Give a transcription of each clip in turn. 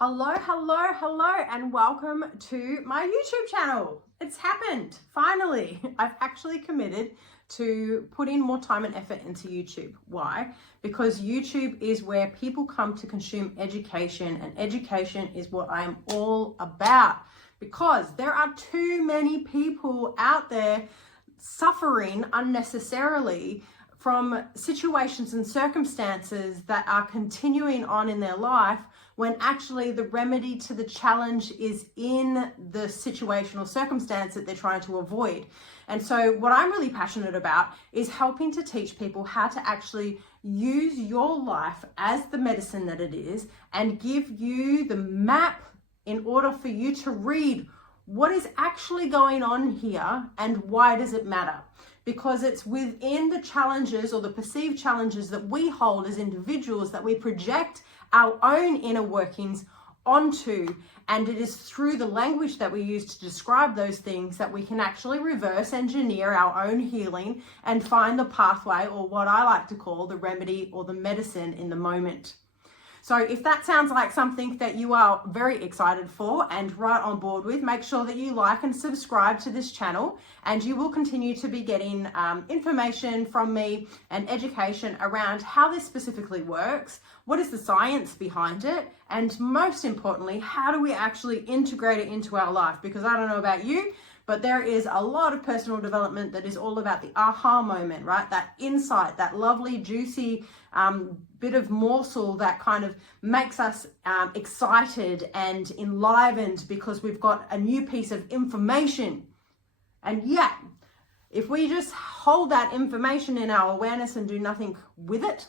Hello, hello, hello, and welcome to my YouTube channel. It's happened, finally. I've actually committed to put in more time and effort into YouTube. Why? Because YouTube is where people come to consume education, and education is what I'm all about. Because there are too many people out there suffering unnecessarily from situations and circumstances that are continuing on in their life, when actually the remedy to the challenge is in the situation or circumstance that they're trying to avoid. And so what I'm really passionate about is helping to teach people how to actually use your life as the medicine that it is, and give you the map in order for you to read what is actually going on here and why does it matter. Because it's within the challenges or the perceived challenges that we hold as individuals that we project our own inner workings onto, and it is through the language that we use to describe those things that we can actually reverse engineer our own healing and find the pathway, or what I like to call the remedy or the medicine in the moment. So if that sounds like something that you are very excited for and right on board with, make sure that you like and subscribe to this channel, and you will continue to be getting information from me and education around how this specifically works, what is the science behind it, and most importantly, how do we actually integrate it into our life? Because I don't know about you, but there is a lot of personal development that is all about the aha moment, right? That insight, that lovely, juicy bit of morsel that kind of makes us excited and enlivened because we've got a new piece of information. And yet, if we just hold that information in our awareness and do nothing with it,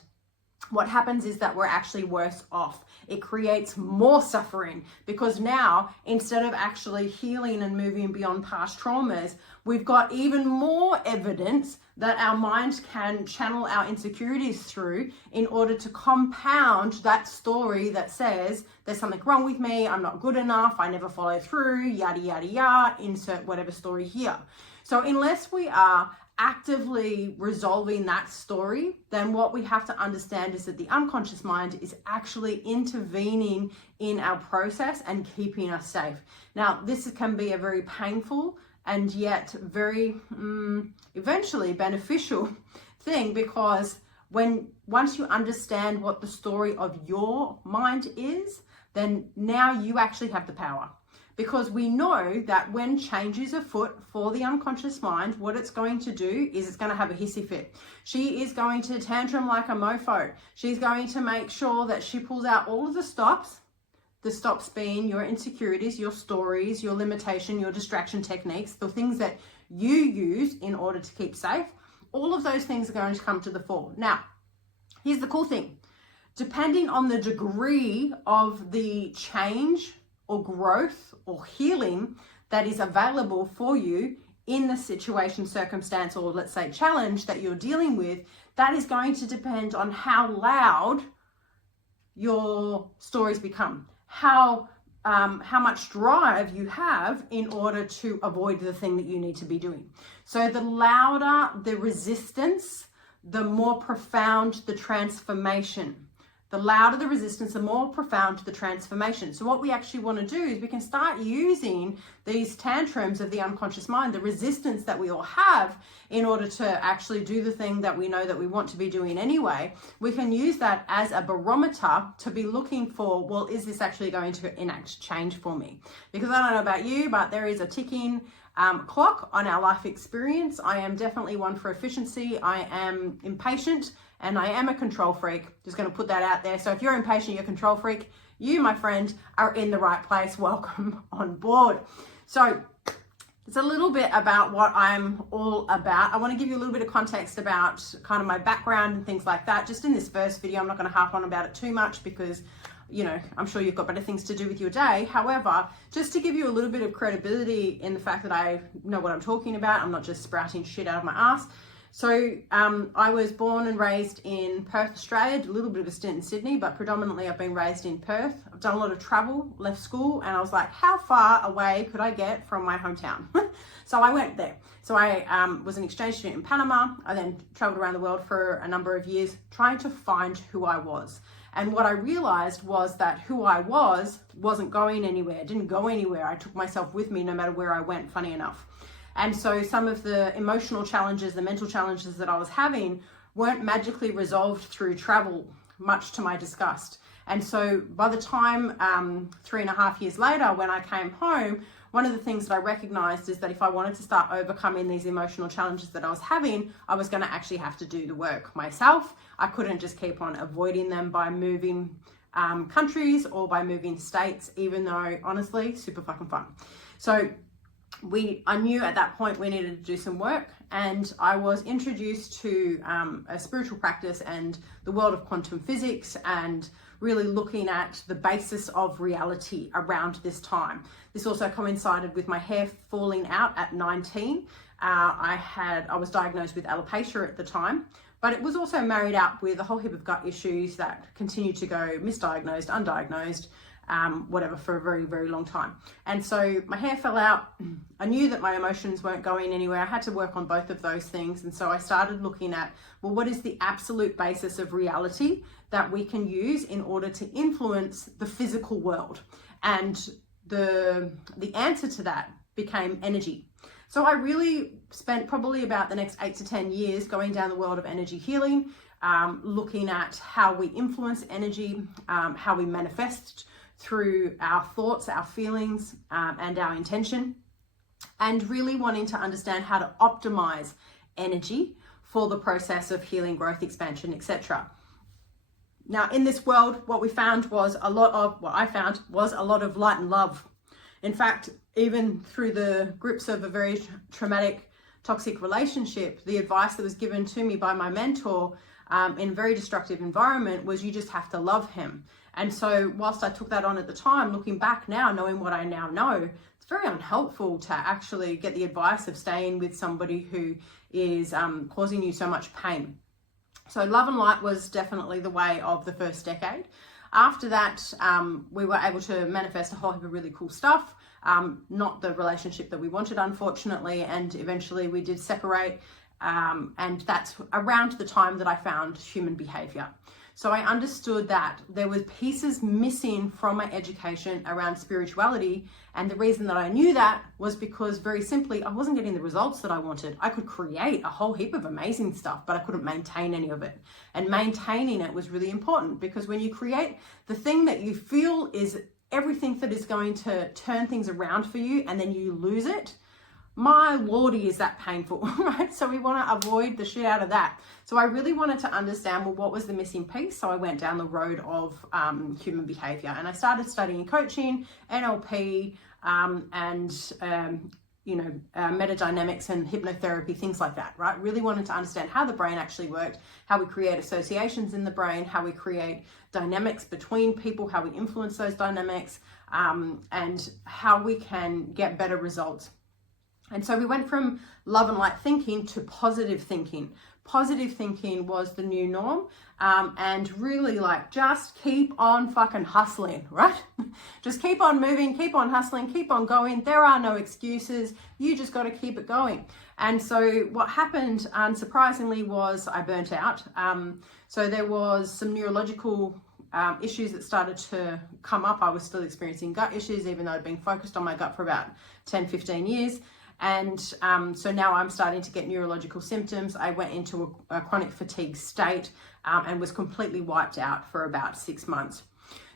what happens is that we're actually worse off. It creates more suffering, because now, instead of actually healing and moving beyond past traumas, we've got even more evidence that our mind can channel our insecurities through in order to compound that story that says there's something wrong with me, I'm not good enough, I never follow through, yada, yada, yada, insert whatever story here. So unless we are actively resolving that story, then what we have to understand is that the unconscious mind is actually intervening in our process and keeping us safe. Now, this can be a very painful and yet very eventually beneficial thing, because once you understand what the story of your mind is, then now you actually have the power. Because we know that when change is afoot for the unconscious mind, what it's going to do is it's going to have a hissy fit. She is going to tantrum like a mofo. She's going to make sure that she pulls out all of the stops being your insecurities, your stories, your limitation, your distraction techniques, the things that you use in order to keep safe. All of those things are going to come to the fore. Now, here's the cool thing. Depending on the degree of the change or growth or healing that is available for you in the situation, circumstance, or let's say challenge that you're dealing with, that is going to depend on how loud your stories become, how much drive you have in order to avoid the thing that you need to be doing. So the louder the resistance, the more profound the transformation. The louder the resistance, the more profound the transformation. So what we actually want to do is we can start using these tantrums of the unconscious mind, the resistance that we all have, in order to actually do the thing that we know that we want to be doing anyway. We can use that as a barometer to be looking for, well, is this actually going to enact change for me? Because I don't know about you, but there is a ticking clock on our life experience. I am definitely one for efficiency. I am impatient. And I am a control freak. Just going to put that out there. So if you're impatient, you're a control freak, you, my friend, are in the right place. Welcome on board. So it's a little bit about what I'm all about. I want to give you a little bit of context about kind of my background and things like that. Just in this first video, I'm not going to harp on about it too much because, you know, I'm sure you've got better things to do with your day. However, just to give you a little bit of credibility in the fact that I know what I'm talking about, I'm not just sprouting shit out of my ass. So I was born and raised in Perth, Australia, did a little bit of a stint in Sydney, but predominantly I've been raised in Perth. I've done a lot of travel, left school, and I was like, how far away could I get from my hometown? So I went there. So I was an exchange student in Panama. I then traveled around the world for a number of years trying to find who I was. And what I realized was that who I wasn't going anywhere, didn't go anywhere. I took myself with me no matter where I went, funny enough. And so some of the emotional challenges, the mental challenges that I was having weren't magically resolved through travel, much to my disgust. And so by the time 3.5 years later, when I came home, one of the things that I recognized is that if I wanted to start overcoming these emotional challenges that I was having, I was going to actually have to do the work myself. I couldn't just keep on avoiding them by moving countries or by moving states, even though honestly, super fucking fun. So I knew at that point we needed to do some work, and I was introduced to a spiritual practice and the world of quantum physics, and really looking at the basis of reality around this time. This also coincided with my hair falling out at 19. I was diagnosed with alopecia at the time, but it was also married up with a whole heap of gut issues that continued to go misdiagnosed, undiagnosed, whatever, for a very, very long time. And so my hair fell out. I knew that my emotions weren't going anywhere. I had to work on both of those things. And so I started looking at, well, what is the absolute basis of reality that we can use in order to influence the physical world? And the answer to that became energy. So I really spent probably about the next 8 to 10 years going down the world of energy healing, looking at how we influence energy, how we manifest through our thoughts, our feelings, and our intention, and really wanting to understand how to optimize energy for the process of healing, growth, expansion, etc. Now, in this world, what I found was a lot of light and love. In fact, even through the grips of a very traumatic, toxic relationship, the advice that was given to me by my mentor in a very destructive environment was, you just have to love him. And so whilst I took that on at the time, looking back now, knowing what I now know, it's very unhelpful to actually get the advice of staying with somebody who is causing you so much pain. So love and light was definitely the way of the first decade. After that, we were able to manifest a whole heap of really cool stuff. Not the relationship that we wanted, unfortunately, and eventually we did separate. And that's around the time that I found human behavior. So I understood that there were pieces missing from my education around spirituality. And the reason that I knew that was because, very simply, I wasn't getting the results that I wanted. I could create a whole heap of amazing stuff, but I couldn't maintain any of it. And maintaining it was really important, because when you create the thing that you feel is everything that is going to turn things around for you, and then you lose it, my lordy, is that painful, right? So we want to avoid the shit out of that. So I really wanted to understand, well, what was the missing piece? So I went down the road of human behavior, and I started studying coaching, NLP, metadynamics and hypnotherapy, things like that, right? Really wanted to understand how the brain actually worked, how we create associations in the brain, how we create dynamics between people, how we influence those dynamics, and how we can get better results. And so we went from love and light thinking to positive thinking. Positive thinking was the new norm, and really, like, just keep on fucking hustling, right? Just keep on moving, keep on hustling, keep on going. There are no excuses. You just got to keep it going. And so what happened, unsurprisingly, was I burnt out. So there was some neurological issues that started to come up. I was still experiencing gut issues, even though I'd been focused on my gut for about 10, 15 years. And so now I'm starting to get neurological symptoms. I went into a chronic fatigue state and was completely wiped out for about 6 months.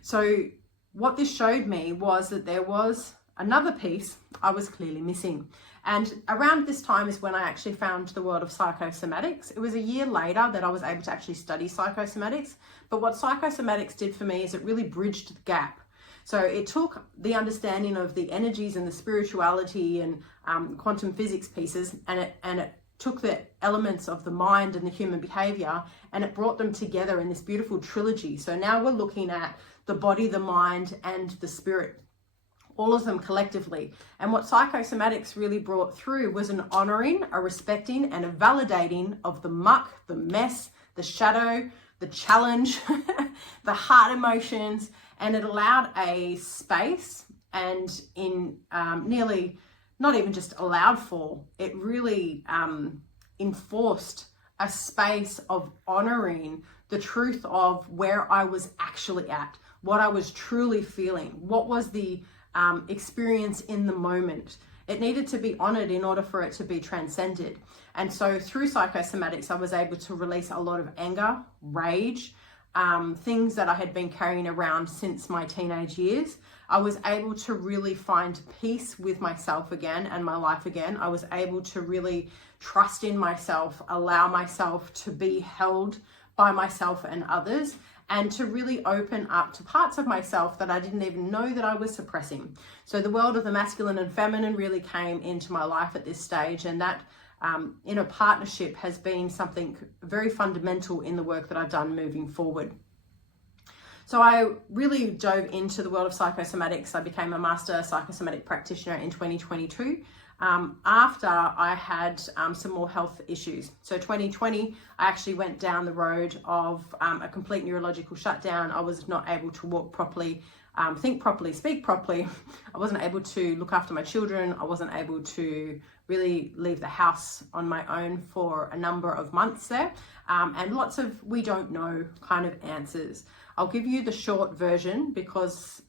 So what this showed me was that there was another piece I was clearly missing. And around this time is when I actually found the world of psychosomatics. It was a year later that I was able to actually study psychosomatics. But what psychosomatics did for me is it really bridged the gap. So it took the understanding of the energies and the spirituality and quantum physics pieces, and it took the elements of the mind and the human behavior, and it brought them together in this beautiful trilogy. So now we're looking at the body, the mind, and the spirit, all of them collectively. And what psychosomatics really brought through was an honoring, a respecting, and a validating of the muck, the mess, the shadow, the challenge, the hard emotions. And it allowed a space, and in nearly, not even just allowed for, it really enforced a space of honoring the truth of where I was actually at, what I was truly feeling, what was the experience in the moment. It needed to be honored in order for it to be transcended. And so through psychosomatics, I was able to release a lot of anger, rage, things that I had been carrying around since my teenage years. I was able to really find peace with myself again and my life again. I was able to really trust in myself, allow myself to be held by myself and others, and to really open up to parts of myself that I didn't even know that I was suppressing. So the world of the masculine and feminine really came into my life at this stage, and that in a partnership has been something very fundamental in the work that I've done moving forward. So I really dove into the world of psychosomatics. I became a master psychosomatic practitioner in 2022 after I had some more health issues. So 2020, I actually went down the road of a complete neurological shutdown. I was not able to walk properly, think properly, speak properly. I wasn't able to look after my children. I wasn't able to really leave the house on my own for a number of months there, and lots of we don't know kind of answers. I'll give you the short version because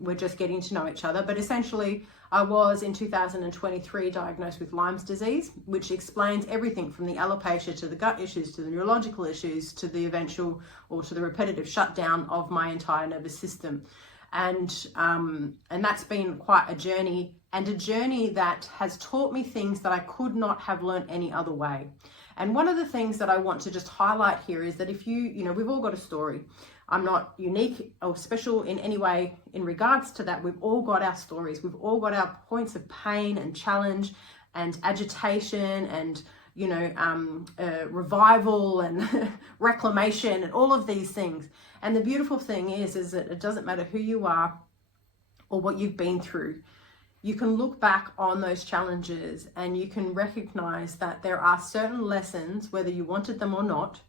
we're just getting to know each other, but essentially I was in 2023 diagnosed with Lyme's disease, which explains everything from the alopecia to the gut issues to the neurological issues to the eventual or to the repetitive shutdown of my entire nervous system. And that's been quite a journey, and a journey that has taught me things that I could not have learned any other way. And one of the things that I want to just highlight here is that if we've all got a story. I'm not unique or special in any way in regards to that. We've all got our stories. We've all got our points of pain and challenge and agitation and revival and reclamation and all of these things. And the beautiful thing is that it doesn't matter who you are or what you've been through. You can look back on those challenges and you can recognize that there are certain lessons, whether you wanted them or not,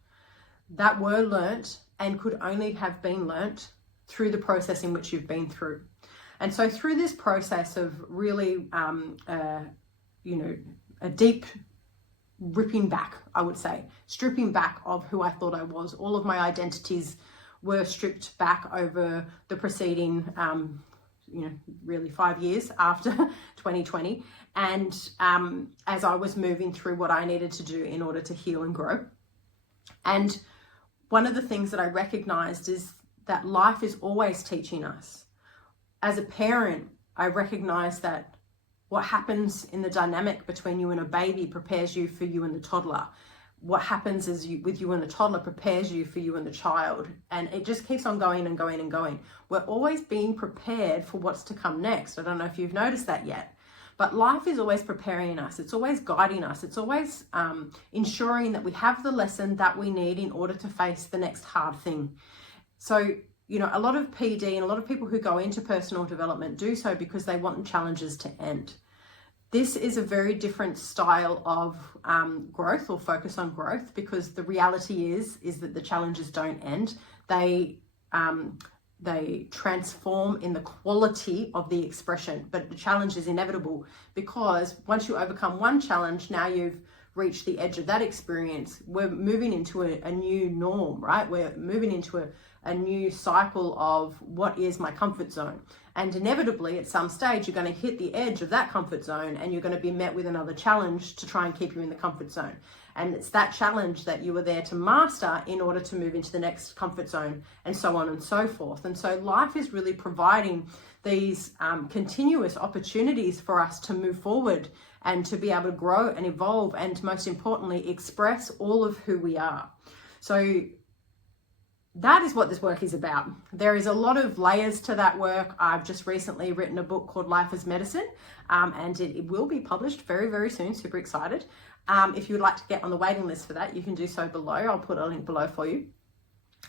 that were learnt and could only have been learnt through the process in which you've been through. And so through this process of really, a deep ripping back, I would say, stripping back of who I thought I was, all of my identities were stripped back over the preceding, really 5 years after 2020. And as I was moving through what I needed to do in order to heal and grow. And one of the things that I recognized is that life is always teaching us. As a parent, I recognize that what happens in the dynamic between you and a baby prepares you for you and the toddler. What happens with you and the toddler prepares you for you and the child. And it just keeps on going and going and going. We're always being prepared for what's to come next. I don't know if you've noticed that yet. But life is always preparing us. It's always guiding us. It's always ensuring that we have the lesson that we need in order to face the next hard thing. So, a lot of PD and a lot of people who go into personal development do so because they want the challenges to end. This is a very different style of growth or focus on growth, because the reality is that the challenges don't end. They transform in the quality of the expression, but the challenge is inevitable, because once you overcome one challenge, now you've reached the edge of that experience. We're moving into a new norm, right? We're moving into a new cycle of what is my comfort zone. And inevitably at some stage, you're going to hit the edge of that comfort zone and you're going to be met with another challenge to try and keep you in the comfort zone. And it's that challenge that you were there to master in order to move into the next comfort zone, and so on and so forth. And so life is really providing these continuous opportunities for us to move forward and to be able to grow and evolve, and most importantly, express all of who we are. So that is what this work is about. There is a lot of layers to that work. I've just recently written a book called Life as Medicine, and it will be published very, very soon. Super excited. If you would like to get on the waiting list for that, you can do so below. I'll put a link below for you.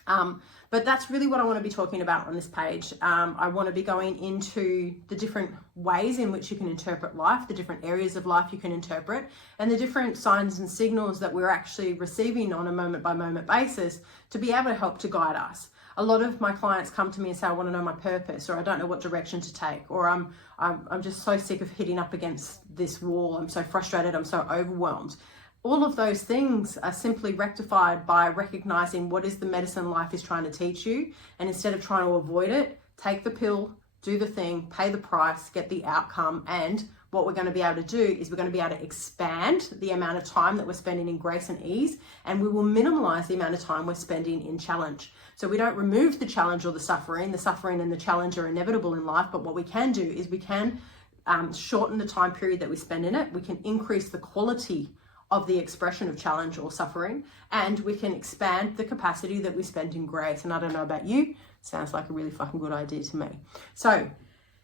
But that's really what I want to be talking about on this page. I want to be going into the different ways in which you can interpret life, the different areas of life you can interpret, and the different signs and signals that we're actually receiving on a moment by moment basis to be able to help to guide us. A lot of my clients come to me and say, I want to know my purpose, or I don't know what direction to take, or I'm just so sick of hitting up against this wall. I'm so frustrated. I'm so overwhelmed. all of those things are simply rectified by recognizing what is the medicine life is trying to teach you. And instead of trying to avoid it, take the pill, do the thing, pay the price, get the outcome. And what we're going to be able to do is we're going to be able to expand the amount of time that we're spending in grace and ease, and we will minimize the amount of time we're spending in challenge. So we don't remove the challenge or the suffering. The suffering and the challenge are inevitable in life, but what we can do is we can shorten the time period that we spend in it. We can increase the quality of the expression of challenge or suffering, and we can expand the capacity that we spend in grace. And I don't know about you, sounds like a really fucking good idea to me. So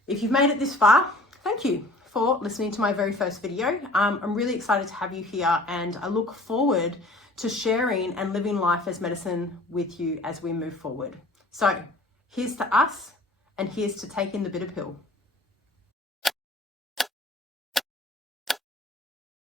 if you've made it this far, thank you for listening to my very first video. I'm really excited to have you here, and I look forward to sharing and living life as medicine with you as we move forward. So here's to us, and here's to taking the bitter pill.